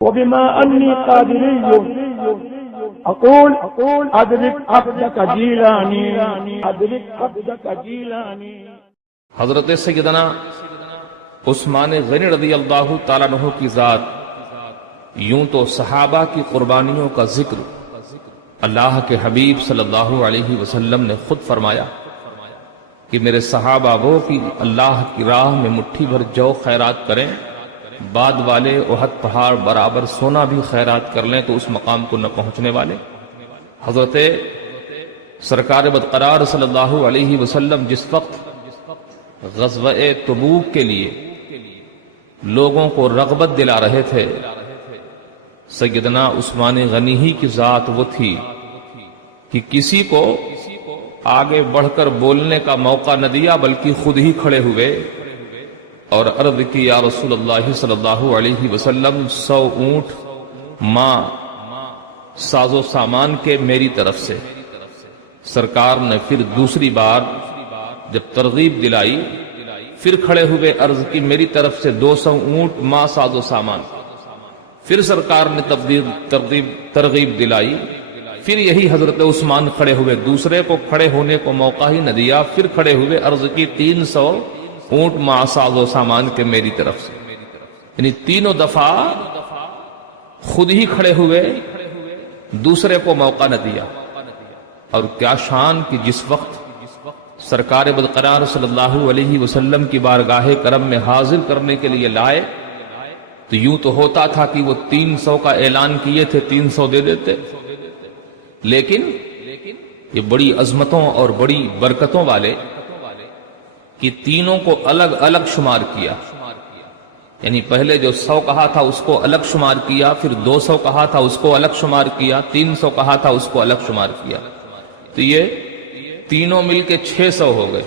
وبما أني قادري أقول أدرك عبدك جيلاني أدرك عبدك جيلاني. حضرت سیدنا عثمان غنی رضی اللہ تعالیٰ عنہ کی ذات، یوں تو صحابہ کی قربانیوں کا ذکر اللہ کے حبیب صلی اللہ علیہ وسلم نے خود فرمایا کہ میرے صحابہ وہ کہ اللہ کی راہ میں مٹھی بھر جو خیرات کریں، بعد والے احد پہاڑ برابر سونا بھی خیرات کر لیں تو اس مقام کو نہ پہنچنے والے. حضرت سرکار بدقرار صلی اللہ علیہ وسلم جس وقت غزوہ تبوک کے لیے لوگوں کو رغبت دلا رہے تھے، سیدنا عثمان غنی ہی کی ذات وہ تھی کہ کسی کو آگے بڑھ کر بولنے کا موقع نہ دیا، بلکہ خود ہی کھڑے ہوئے اور عرض کی یا رسول اللہ صلی اللہ علیہ وسلم 100 اونٹ ماں ساز و سامان کے میری طرف سے. سرکار نے پھر دوسری بار جب ترغیب دلائی پھر کھڑے ہوئے، عرض کی میری طرف سے 200 اونٹ ماں ساز و سامان. پھر سرکار نے ترغیب دلائی، پھر یہی حضرت عثمان کھڑے ہوئے، دوسرے کو کھڑے ہونے کو موقع ہی نہ دیا، پھر کھڑے ہوئے، عرض کی 300 اونٹ ماں ساز و سامان کے میری طرف سے. یعنی تینوں دفعہ خود ہی کھڑے ہوئے، دوسرے کو موقع نہ دیا. اور کیا شان کہ جس وقت سرکار بدقرار صلی اللہ علیہ وسلم کی بارگاہ کرم میں حاضر کرنے کے لیے لائے تو یوں تو ہوتا تھا کہ وہ 300 کا اعلان کیے تھے 300 دے دیتے، لیکن یہ بڑی عظمتوں اور بڑی برکتوں والے کہ تینوں کو الگ الگ شمار کیا. یعنی پہلے جو 100 کہا تھا اس کو الگ شمار کیا، پھر 200 کہا تھا اس کو الگ شمار کیا، 300 کہا تھا اس کو الگ شمار کیا. تو یہ تینوں مل کے 600 ہو گئے،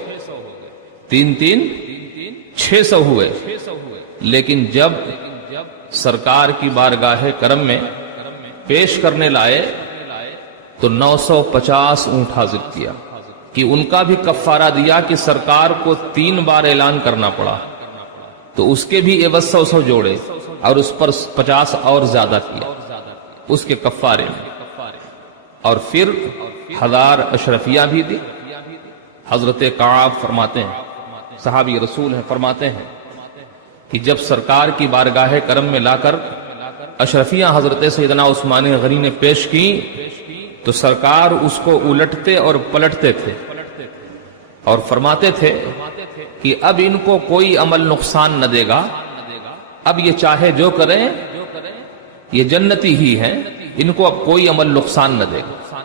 600 ہوئے. لیکن جب سرکار کی بارگاہ کرم میں پیش کرنے لائے تو 950 اونٹ حاضر کیا کہ ان کا بھی کفارہ دیا کہ سرکار کو 3 بار اعلان کرنا پڑا تو اس کے بھی عوض 100 جوڑے اور اس پر 50 اور زیادہ کیا اس کے کفارے میں. اور پھر 1000 اشرفیہ بھی دی. حضرت کعب فرماتے ہیں، صحابی رسول ہیں، فرماتے ہیں کہ جب سرکار کی بارگاہ کرم میں لا کر اشرفیہ حضرت سیدنا عثمان غنی نے پیش کی تو سرکار اس کو الٹتے اور پلٹتے تھے اور فرماتے تھے کہ اب ان کو کوئی عمل نقصان نہ دے گا، اب یہ چاہے جو کریں یہ جنتی ہی ہیں، ان کو اب کوئی عمل نقصان نہ دے گا.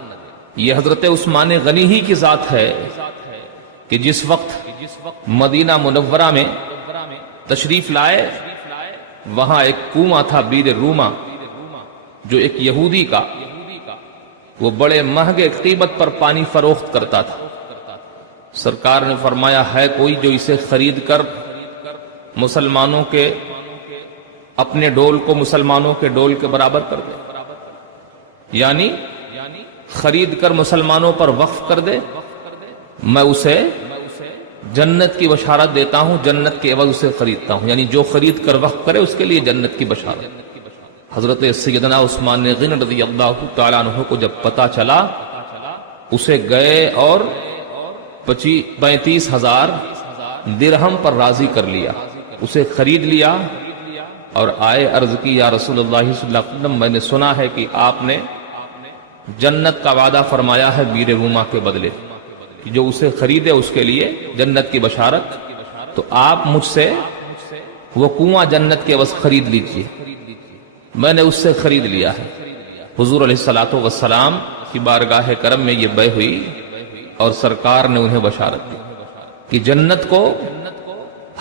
یہ حضرت عثمان غنی ہی کی ذات ہے کہ جس وقت مدینہ منورہ میں تشریف لائے وہاں ایک کنواں تھا بیر روما جو ایک یہودی کا، وہ بڑے مہنگے قیمت پر پانی فروخت کرتا تھا. سرکار نے فرمایا ہے کوئی جو اسے خرید کر مسلمانوں کے اپنے ڈول کو مسلمانوں کے ڈول کے برابر کر دے، یعنی خرید کر مسلمانوں پر وقف کر دے، میں اسے جنت کی بشارت دیتا ہوں، جنت کے عوض اسے خریدتا ہوں. یعنی جو خرید کر وقف کرے اس کے لیے جنت کی بشارت. حضرت سیدنا عثمان غنی رضی اللہ تعالیٰ عنہ کو جب پتا چلا اسے گئے اور 35,000 درہم پر راضی کر لیا، اسے خرید لیا اور آئے، عرض کی یا رسول اللہ صلی اللہ علیہ وسلم میں نے سنا ہے کہ آپ نے جنت کا وعدہ فرمایا ہے بیر روما کے بدلے، جو اسے خریدے اس کے لیے جنت کی بشارت، تو آپ مجھ سے وہ کنواں جنت کے عوض خرید لیجئے. میں نے اس سے خرید لیا ہے. حضور علیہ الصلوۃ والسلام کی بارگاہ کرم میں یہ بیع ہوئی اور سرکار نے انہیں بشارت دی کہ جنت کو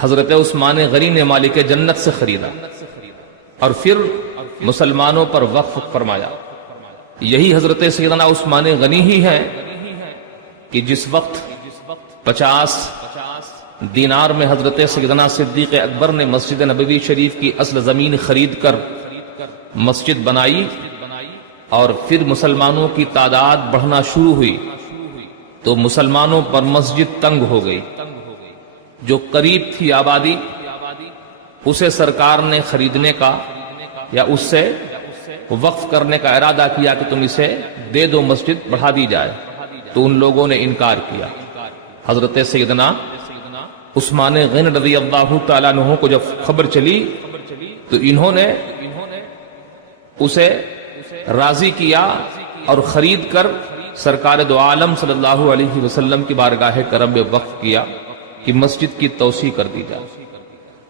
حضرت عثمان غنی نے مالک جنت سے خریدا اور پھر مسلمانوں پر وقف فرمایا. یہی حضرت سیدنا عثمان غنی ہی ہیں کہ جس وقت 50 دینار میں حضرت سیدنا صدیق اکبر نے مسجد نبوی شریف کی اصل زمین خرید کر مسجد بنائی اور پھر مسلمانوں کی تعداد بڑھنا شروع ہوئی تو مسلمانوں پر مسجد تنگ ہو گئی. جو قریب تھی آبادی اسے سرکار نے خریدنے کا یا اس سے وقف کرنے کا ارادہ کیا کہ تم اسے دے دو، مسجد بڑھا دی جائے، تو ان لوگوں نے انکار کیا۔ حضرت سیدنا عثمان غنی رضی اللہ تعالیٰ عنہ کو جب خبر چلی تو انہوں نے اسے راضی کیا اور خرید کر سرکار دو عالم صلی اللہ علیہ وسلم کی بارگاہ کرم میں وقف کیا کہ مسجد کی توسیع کر دی جائے۔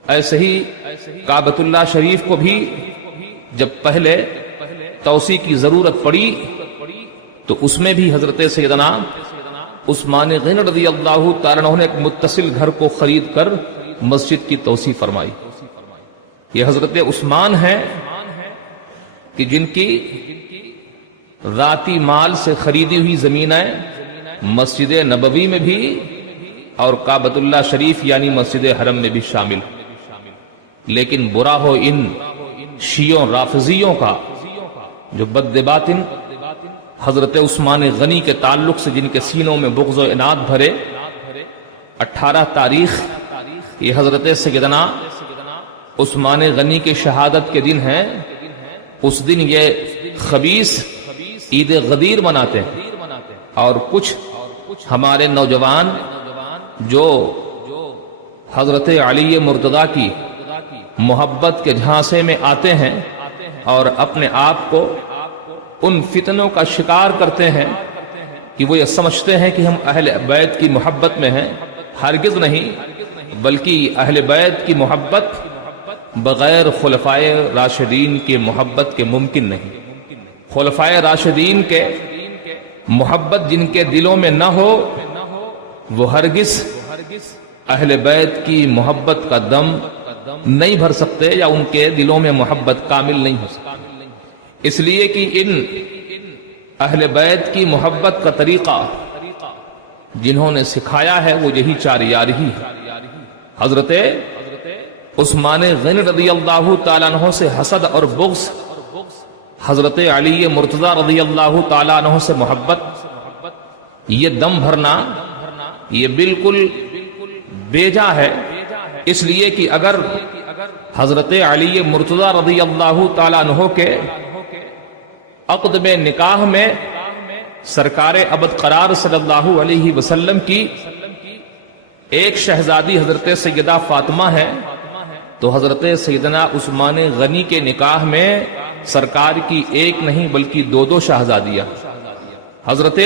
ایسے ہی کعبۃ اللہ شریف کو بھی جب پہلے توسیع کی ضرورت پڑی تو اس میں بھی حضرت سیدنا عثمان غنی رضی اللہ تعالیٰ عنہ نے ایک متصل گھر کو خرید کر مسجد کی توسیع فرمائی۔ یہ حضرت عثمان ہیں کہ جن کی ذاتی مال سے خریدی ہوئی زمینیں مسجد نبوی میں بھی اور کعبۃ اللہ شریف یعنی مسجد حرم میں بھی شامل، لیکن برا ہو ان شیعوں رافضیوں کا جو بد باطن حضرت عثمان غنی کے تعلق سے جن کے سینوں میں بغض و عناد بھرے۔ 18 تاریخ یہ حضرت سیدنا عثمان غنی کے شہادت کے دن ہیں، اس دن یہ خبیث عید غدیر مناتے ہیں، اور کچھ ہمارے نوجوان جو حضرت علی مرتضیٰ کی محبت کے جھانسے میں آتے ہیں اور اپنے آپ کو ان فتنوں کا شکار کرتے ہیں کہ وہ یہ سمجھتے ہیں کہ ہم اہل بیت کی محبت میں ہیں۔ ہرگز نہیں، بلکہ اہل بیت کی محبت بغیر خلفائے راشدین کی محبت کے ممکن نہیں۔ خلفائے راشدین کے محبت جن کے دلوں میں نہ ہو وہ ہرگز اہل بیت کی محبت کا دم نہیں بھر سکتے یا ان کے دلوں میں محبت کامل نہیں ہو سکتی۔ اس لیے کہ ان اہل بیت کی محبت کا طریقہ جنہوں نے سکھایا ہے وہ یہی چار یار ہی ہے۔ حضرت عثمان غنی رضی اللہ تعالیٰ عنہ سے حسد اور بغض، حضرت علی مرتضیٰ رضی اللہ تعالیٰ عنہ سے محبت، یہ دم بھرنا یہ بالکل بیجا ہے۔ اس لیے کہ اگر حضرت علی مرتضیٰ رضی اللہ تعالیٰ عنہ کے عقد میں نکاح میں سرکار ابد قرار صلی اللہ علیہ وسلم کی ایک شہزادی حضرت سیدہ فاطمہ ہے تو حضرت سیدنا عثمان غنی کے نکاح میں سرکار کی ایک نہیں بلکہ دو شہزادیاں۔ حضرت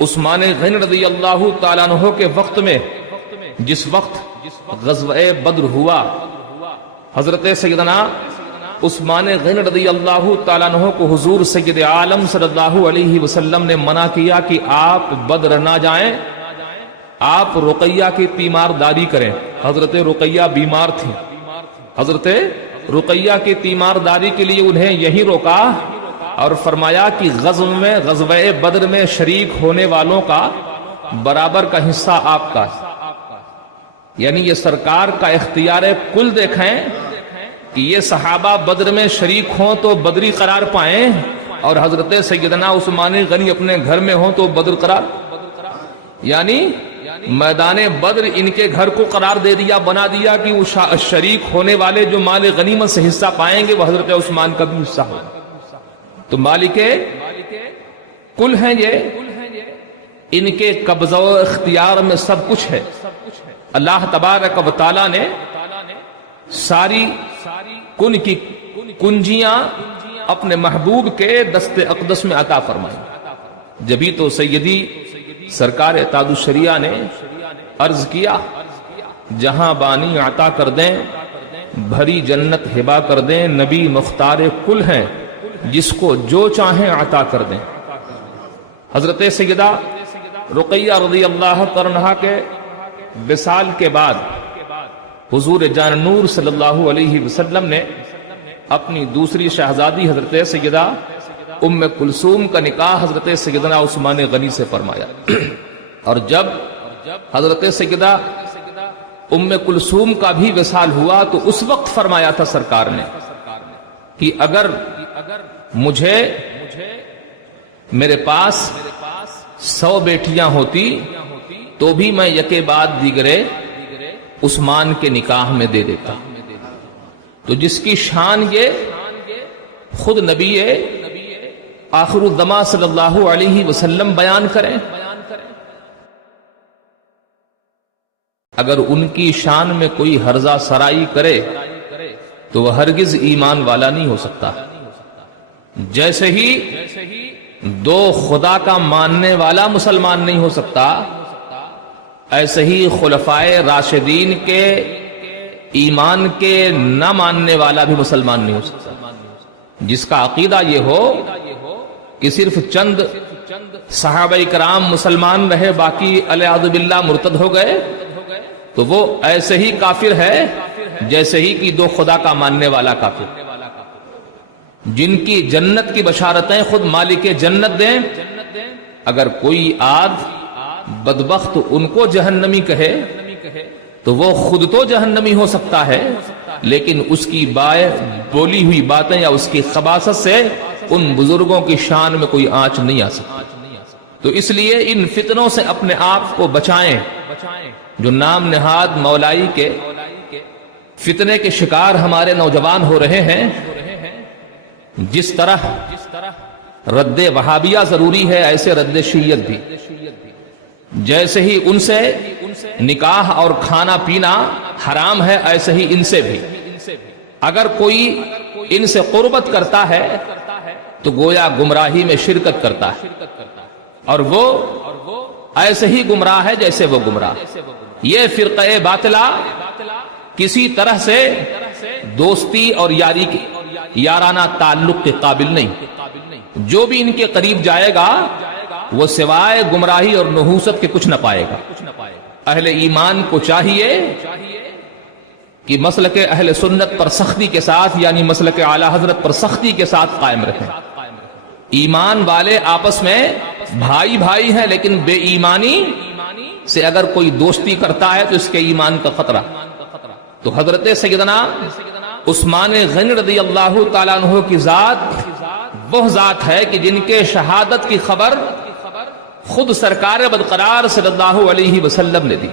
عثمان غنی رضی اللہ تعالیٰ عنہ کے وقت میں جس وقت غزوہ بدر ہوا، حضرت سیدنا عثمان غنی رضی اللہ تعالیٰ عنہ کو حضور سید عالم صلی اللہ علیہ وسلم نے منع کیا کہ آپ بدر نہ جائیں، آپ رقیہ کی تیمارداری کریں۔ حضرت رقیہ بیمار تھی، حضرت رقیہ کی تیمارداری کے لیے انہیں یہی روکا اور فرمایا کہ غزوہ بدر میں شریک ہونے والوں کا برابر کا حصہ آپ کا ہے۔ یعنی یہ سرکار کا اختیار کل دیکھیں کہ یہ صحابہ بدر میں شریک ہوں تو بدری قرار پائیں اور حضرت سیدنا عثمان غنی اپنے گھر میں ہوں تو بدر قرار، یعنی میدان بدر ان کے گھر کو قرار دے دیا، بنا دیا کہ وہ شریک ہونے والے جو مال غنیمت سے حصہ پائیں گے وہ حضرت عثمان کا بھی حصہ ہو۔ تو مالک کل ہیں یہ، ان کے قبضہ و اختیار میں سب کچھ ہے۔ اللہ تبارک و تعالی نے ساری کن کی کنجیاں اپنے محبوب کے دست اقدس میں عطا فرمائی۔ جبھی تو سیدی سرکار تاج الشریعہ نے عرض کیا جہاں بانی عطا کر دیں، بھری جنت ہبا کر دیں، نبی مختار کل ہیں جس کو جو چاہیں عطا کر دیں۔ حضرت سیدہ رقیہ رضی اللہ عنہا کے وصال کے بعد حضور جان نور صلی اللہ علیہ وسلم نے اپنی دوسری شہزادی حضرت سیدہ ام کلثوم کا نکاح حضرت سیدنا عثمان غنی سے فرمایا، اور جب حضرت سیدہ ام کلثوم کا بھی وصال ہوا تو اس وقت فرمایا تھا سرکار نے کہ اگر مجھے میرے پاس 100 بیٹیاں ہوتی تو بھی میں یکے بعد دیگرے عثمان کے نکاح میں دے دیتا۔ تو جس کی شان یہ خود نبی آخر الزمان صلی اللہ علیہ وسلم بیان کریں؟ اگر ان کی شان میں کوئی ہرزہ سرائی کرے تو وہ ہرگز ایمان والا نہیں ہو سکتا. جیسے ہی دو خدا کا ماننے والا مسلمان نہیں ہو سکتا، ایسے ہی خلفائے راشدین کے ایمان کے نہ ماننے والا بھی مسلمان نہیں ہو سکتا. جس کا عقیدہ یہ ہو کہ صرف چند صحابہ کرام مسلمان رہے، باقی والعیاذ باللہ مرتد ہو گئے، تو وہ ایسے ہی کافر ہے جیسے ہی کہ دو خدا کا ماننے والا کافر. جن کی جنت کی بشارتیں خود مالک جنت دیں، اگر کوئی آدھ بدبخت ان کو جہنمی کہے تو وہ خود تو جہنمی ہو سکتا ہے، لیکن اس کی بولی ہوئی باتیں یا اس کی خباثت سے ان بزرگوں کی شان میں کوئی آنچ نہیں آ سکتی. تو اس لیے ان فتنوں سے اپنے آپ کو بچائیں جو نام نہاد مولائی کے فتنے کے شکار ہمارے نوجوان ہو رہے ہیں. جس طرح رد وہابیہ ضروری ہے، ایسے رد شیعت بھی. جیسے ہی ان سے نکاح اور کھانا پینا حرام ہے، ایسے ہی ان سے بھی. اگر کوئی ان سے قربت کرتا ہے تو گویا گمراہی میں شرکت کرتا ہے، اور وہ ایسے ہی گمراہ ہے جیسے وہ گمراہ. یہ فرقہ باطلہ کسی طرح سے دوستی اور یاری کی یارانہ تعلق کے قابل نہیں. جو بھی ان کے قریب جائے گا وہ سوائے گمراہی اور نحوست کے کچھ نہ پائے گا. اہل ایمان کو چاہیے کہ مسلک اہل سنت پر سختی کے ساتھ، یعنی مسلک اعلی حضرت پر سختی کے ساتھ قائم رہیں. ایمان والے آپس میں بھائی بھائی ہیں، لیکن بے ایمانی سے اگر کوئی دوستی کرتا ہے تو اس کے ایمان کا خطرہ. تو حضرت سیدنا عثمان غنی رضی اللہ تعالیٰ عنہ کی ذات وہ ذات ہے کہ جن کے شہادت کی خبر خود سرکار بدقرار صلی اللہ علیہ وسلم نے دی.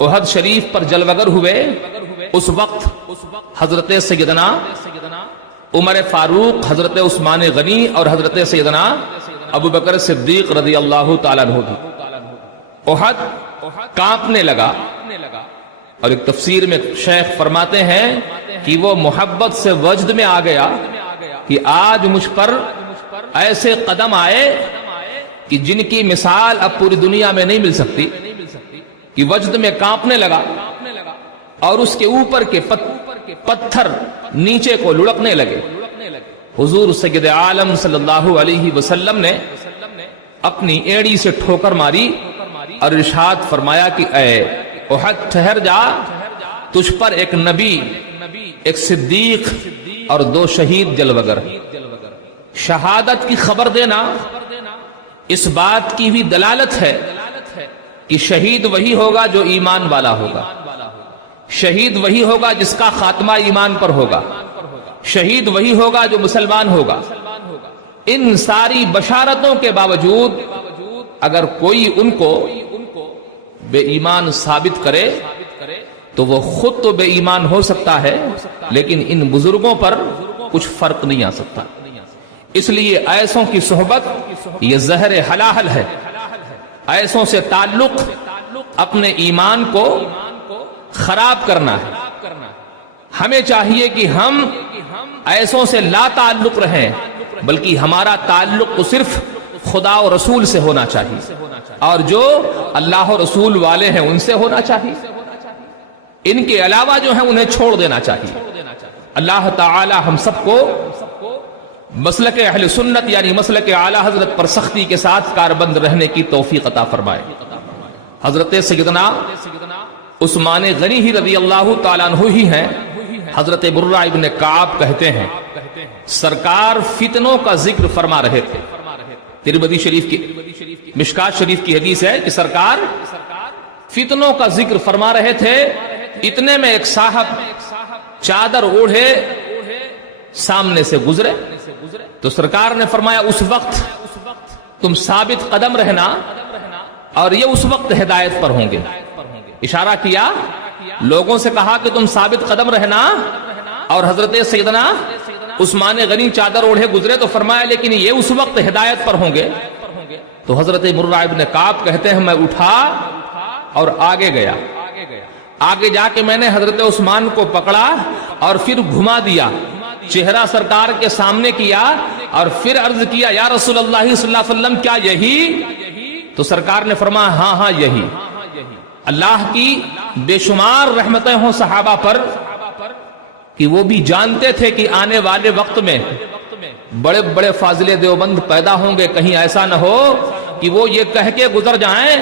احد شریف پر جلوگر ہوئے، اس وقت حضرت سیدنا عمر فاروق، حضرت عثمان غنی اور حضرت سیدنا ابو بکر صدیق رضی اللہ تعالیٰ عنہ بھی. احد کانپنے لگا، اور ایک تفسیر میں شیخ فرماتے ہیں کہ وہ محبت سے وجد میں آ گیا کہ آج مجھ پر ایسے قدم آئے کہ جن کی مثال اب پوری دنیا میں نہیں مل سکتی، کہ وجد میں کانپنے لگا اور اس کے اوپر کے پتھر نیچے کو لڑکنے لگے. حضور سید عالم صلی اللہ علیہ وسلم نے اپنی ایڑی سے ٹھوکر ماری اور ارشاد فرمایا کہ اے احد ٹھہر جا، تجھ پر ایک نبی، ایک صدیق اور دو شہید جلوگر. شہادت کی خبر دینا اس بات کی بھی دلالت ہے کہ شہید وہی ہوگا جو ایمان والا ہوگا، شہید وہی ہوگا جس کا خاتمہ ایمان پر ہوگا، شہید وہی ہوگا جو مسلمان ہوگا. ان ساری بشارتوں کے باوجود اگر کوئی ان کو بے ایمان ثابت کرے تو وہ خود تو بے ایمان ہو سکتا ہے، لیکن ان بزرگوں پر کچھ فرق نہیں آ سکتا. اس لیے ایسوں کی صحبت یہ زہر حلاحل ہے. ایسوں سے تعلق اپنے ایمان کو خراب کرنا ہے. ہمیں چاہیے کہ ہم ایسوں سے لا تعلق رہیں، بلکہ ہمارا تعلق تو صرف خدا و رسول سے ہونا چاہیے، اور جو اللہ و رسول والے ہیں ان سے ہونا چاہیے. ان کے علاوہ جو ہیں انہیں چھوڑ دینا چاہیے. اللہ تعالی ہم سب کو مسلک اہل سنت یعنی مسلک اعلی حضرت پر سختی کے ساتھ کاربند رہنے کی توفیق عطا فرمائے. حضرت سیدنا عثمان غنی ہی رضی اللہ تعالیٰ عنہ ہی ہیں. حضرت برہ ابن کعب کہتے ہیں سرکار فتنوں کا ذکر فرما رہے تھے. ترمذی شریف کی مشکات شریف کی حدیث ہے کہ سرکار فتنوں کا ذکر فرما رہے تھے. اتنے میں ایک صاحب چادر اوڑھے سامنے سے گزرے تو سرکار نے فرمایا اس وقت تم ثابت قدم رہنا اور یہ اس وقت ہدایت پر ہوں گے. اشارہ کیا، لوگوں سے کہا کہ تم ثابت قدم رہنا، اور حضرت سیدنا عثمان غنی چادر اوڑھے گزرے تو فرمایا لیکن یہ اس وقت ہدایت پر ہوں گے؟ تو حضرت مرہ ابن کعب کہتے ہیں میں اٹھا اور آگے گیا، آگے جا کے میں نے حضرت عثمان کو پکڑا اور پھر گھما دیا، چہرہ سرکار کے سامنے کیا اور پھر عرض کیا یا رسول اللہ صلی اللہ علیہ وسلم کیا یہی؟ تو سرکار نے فرمایا ہاں ہاں یہی۔ اللہ کی بے شمار رحمتیں ہوں صحابہ پر کہ وہ بھی جانتے تھے کہ آنے والے وقت میں بڑے بڑے فاضل دیوبند پیدا ہوں گے، کہیں ایسا نہ ہو کہ وہ یہ کہہ کے گزر جائیں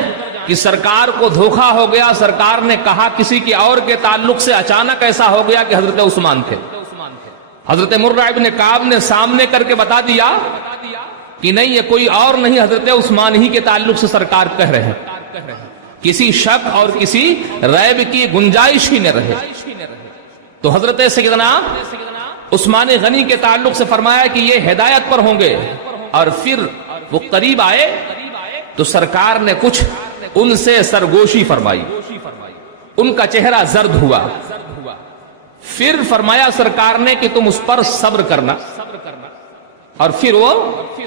کہ سرکار کو دھوکا ہو گیا، سرکار نے کہا کسی کے اور کے تعلق سے اچانک ایسا ہو گیا کہ حضرت عثمان تھے۔ حضرت مرہ ابن کعب نے سامنے کر کے بتا دیا کہ نہیں یہ کوئی اور نہیں، حضرت عثمان ہی کے تعلق سے سرکار کہہ رہے ہیں، کسی شک اور کسی ریب کی گنجائش ہی نہ رہے۔ تو حضرت سیدنا عثمان غنی کے تعلق سے فرمایا کہ یہ ہدایت پر ہوں گے، اور پھر وہ قریب آئے تو سرکار نے کچھ ان سے سرگوشی فرمائی، ان کا چہرہ زرد ہوا، پھر فرمایا سرکار نے کہ تم اس پر صبر کرنا، اور پھر وہ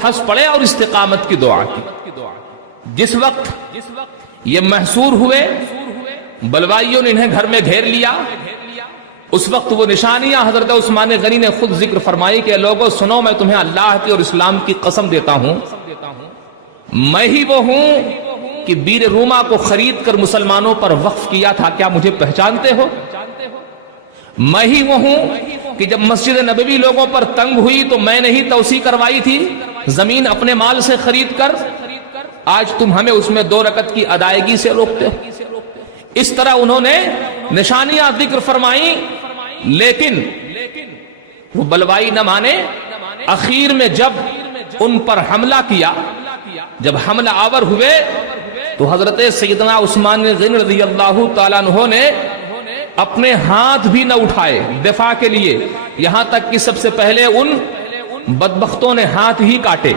ہنس پڑے اور استقامت کی دعا کی۔ جس وقت یہ محصور ہوئے، بلوائیوں نے انہیں گھر میں گھیر لیا، اس وقت وہ نشانیاں حضرت عثمان غنی نے خود ذکر فرمائی کہ لوگوں سنو میں تمہیں اللہ کی اور اسلام کی قسم دیتا ہوں، میں ہی وہ ہوں کہ بیر روما کو خرید کر مسلمانوں پر وقف کیا تھا، کیا مجھے پہچانتے ہو؟ میں ہی وہ ہوں کہ جب مسجد نبوی لوگوں پر تنگ ہوئی تو میں نے ہی توسیع کروائی تھی زمین اپنے مال سے خرید کر، آج تم ہمیں اس میں 2 رکعت کی ادائیگی سے روکتے ہو۔ اس طرح انہوں نے نشانیاں ذکر فرمائیں، لیکن وہ بلوائی نہ مانے۔ اخیر میں جب ان پر حملہ کیا، جب حملہ آور ہوئے تو حضرت سیدنا عثمان غنی رضی اللہ تعالیٰ عنہ نے اپنے ہاتھ بھی نہ اٹھائے دفاع کے لیے، یہاں تک کہ سب سے پہلے ان بدبختوں نے ہاتھ ہی کاٹے۔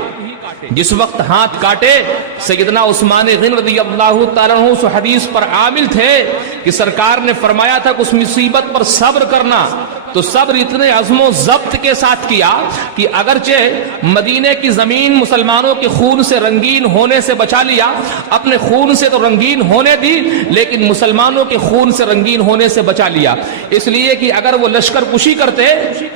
جس وقت ہاتھ کاٹے سیدنا عثمان غنی رضی اللہ تعالیٰ عنہ اس حدیث پر عامل تھے کہ سرکار نے فرمایا تھا کہ اس مصیبت پر صبر کرنا، تو صبر اتنے عزم و ضبط کے ساتھ کیا کہ اگرچہ مدینے کی زمین مسلمانوں کے خون سے رنگین ہونے سے بچا لیا، اپنے خون سے تو رنگین ہونے دی لیکن مسلمانوں کے خون سے رنگین ہونے سے بچا لیا، اس لیے کہ اگر وہ لشکر کشی کرتے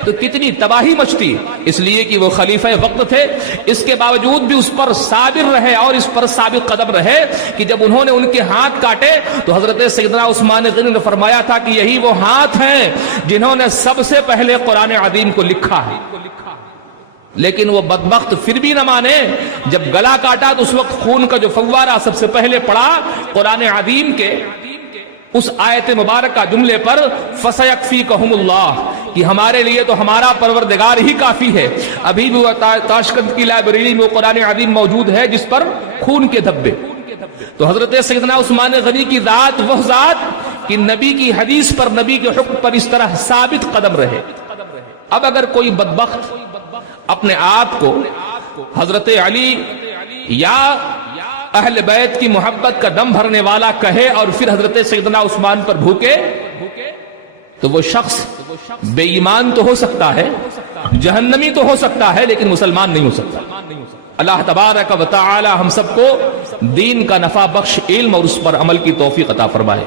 تو کتنی تباہی مچتی، اس لیے کہ وہ خلیفہ وقت تھے۔ اس کے باوجود بھی اس پر صابر رہے اور اس پر ثابت قدم رہے کہ جب انہوں نے ان کے ہاتھ کاٹے تو حضرت سیدنا عثمان غنی نے فرمایا تھا کہ یہی وہ ہاتھ ہیں جنہوں نے سب سے پہلے قرآن عظیم کو لکھا ہے۔ لیکن وہ بدبخت پھر بھی نہ مانے، جب گلا کاٹا تو اس وقت خون کا جو فوارہ سب سے پہلے پڑا قرآن عظیم کے اس آیت مبارکہ جملے پر فَسَيَكْفِيكَهُمُ اللَّهُ کہ ہمارے لیے تو ہمارا پروردگار ہی کافی ہے۔ ابھی بھی تاشقند کی لائبریری میں وہ قرآن عظیم موجود ہے جس پر خون کے دھبے۔ تو حضرت سیدنا عثمان غنی کی ذات وہ ذات کہ نبی کی حدیث پر، نبی کے حکم پر اس طرح ثابت قدم رہے۔ اب اگر کوئی بدبخت اپنے آپ کو حضرت علی یا اہل بیت کی محبت کا دم بھرنے والا کہے اور پھر حضرت سیدنا عثمان پر بھوکے تو وہ شخص بے ایمان تو ہو سکتا ہے، جہنمی تو ہو سکتا ہے، لیکن مسلمان نہیں ہو سکتا۔ اللہ تبارک و تعالی ہم سب کو دین کا نفع بخش علم اور اس پر عمل کی توفیق عطا فرمائے۔